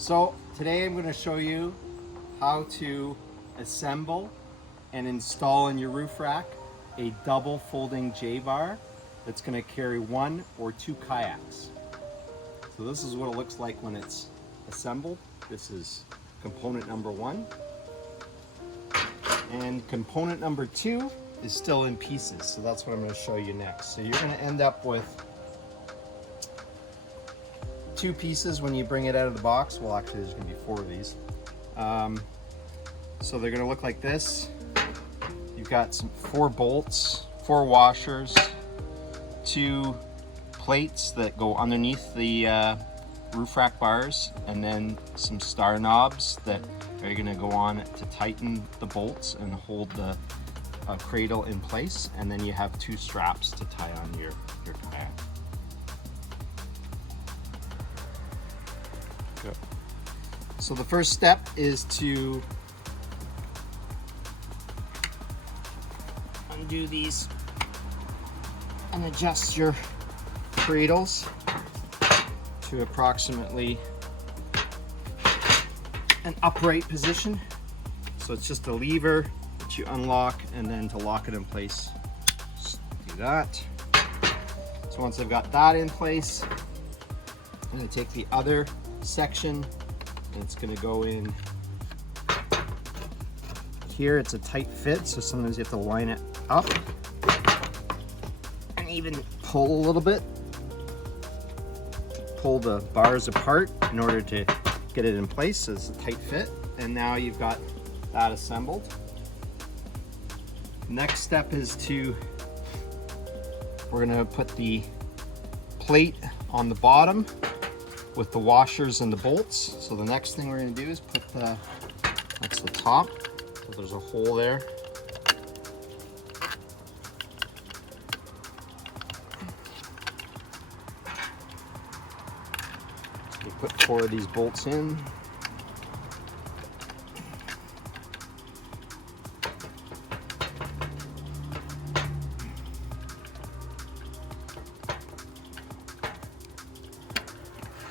So today I'm going to show you how to assemble and install in your roof rack a double folding J-bar that's going to carry 1 or 2 kayaks. So this is what it looks like when it's assembled. This is component number 1. And component number 2 is still in pieces, so that's what I'm going to show you next. So you're going to end up with 2 pieces when you bring it out of the box. Well, actually there's going to be 4 of these. So they're going to look like this. You've got 4 bolts, 4 washers, 2 plates that go underneath the roof rack bars, and then some star knobs that are going to go on to tighten the bolts and hold the cradle in place. And then you have 2 straps to tie on your kayak. Good. So the first step is to undo these and adjust your cradles to approximately an upright position. So it's just a lever that you unlock, and then to lock it in place, just do that. So once I've got that in place, I'm going to take the other section and it's going to go in here. It's a tight fit, so sometimes you have to line it up and even pull a little bit, pull the bars apart in order to get it in place. So it's a tight fit, and now you've got that assembled. Next step is we're going to put the plate on the bottom with the washers and the bolts. So the next thing we're going to do is put that's the top, so there's a hole there. You put 4 of these bolts in.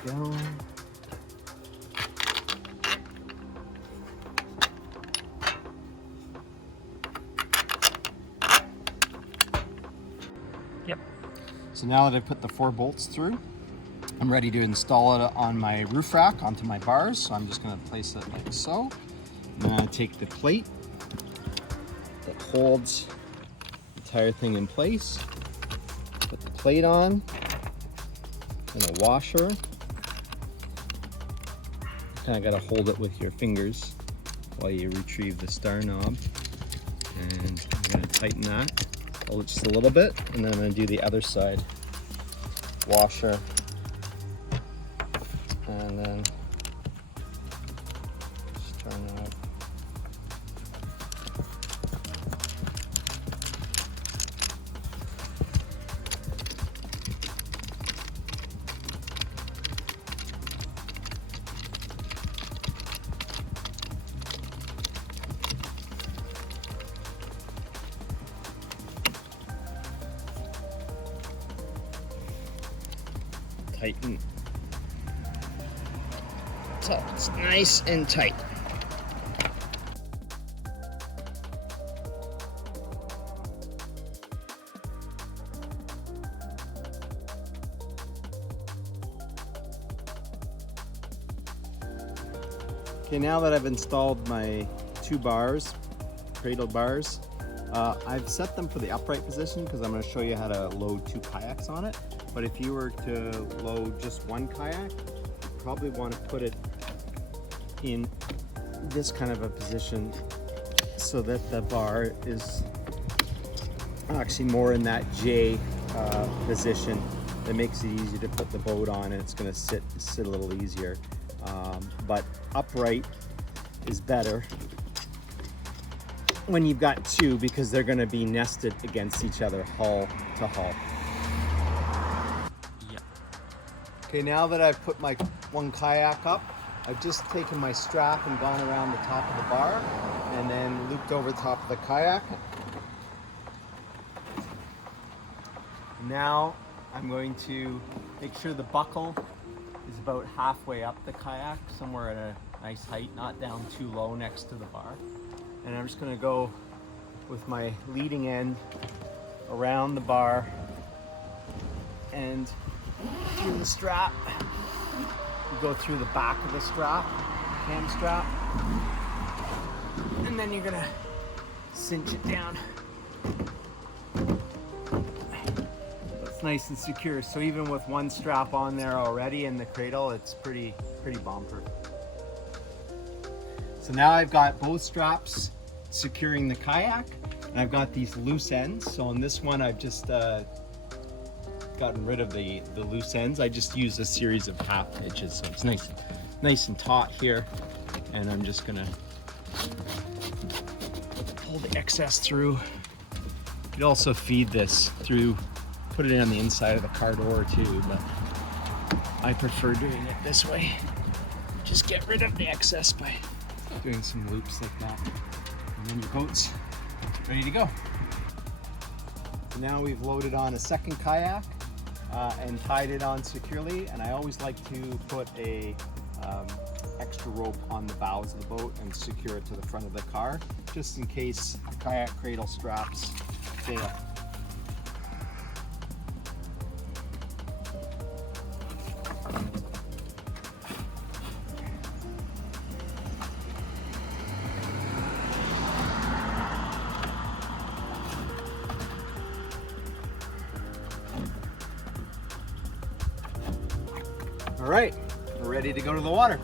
Go. Yep. So now that I've put the 4 bolts through, I'm ready to install it on my roof rack onto my bars. So I'm just going to place it like so. And then I take the plate that holds the entire thing in place, put the plate on, and a washer. Kind of got to hold it with your fingers while you retrieve the star knob, and I'm going to tighten that, hold it just a little bit, and then I'm going to do the other side, washer, and then star knob. Tighten so it's nice and tight. Okay, now that I've installed my 2 bars, cradle bars, I've set them for the upright position because I'm going to show you how to load 2 kayaks on it. But if you were to load just 1 kayak, you probably want to put it in this kind of a position so that the bar is actually more in that J position. That makes it easy to put the boat on, and it's going to sit a little easier. But upright is better when you've got 2, because they're going to be nested against each other, hull to hull. Okay, now that I've put my 1 kayak up, I've just taken my strap and gone around the top of the bar and then looped over the top of the kayak. Now I'm going to make sure the buckle is about halfway up the kayak, somewhere at a nice height, not down too low next to the bar. And I'm just gonna go with my leading end around the bar and through the strap. You go through the back of the strap, cam strap, and then you're gonna cinch it down. It's nice and secure. So even with one strap on there already in the cradle, it's pretty bomb-proof. So now I've got both straps securing the kayak, and I've got these loose ends. So on this one, I've just gotten rid of the loose ends. I just use a series of half hitches, so it's nice and taut here. And I'm just gonna pull the excess through. You could also feed this through, put it on the inside of the car door too, but I prefer doing it this way. Just get rid of the excess by doing some loops like that. And then your boat's ready to go. Now we've loaded on a second kayak and tied it on securely. And I always like to put a extra rope on the bows of the boat and secure it to the front of the car, just in case the kayak cradle straps fail. All right, we're ready to go to the water.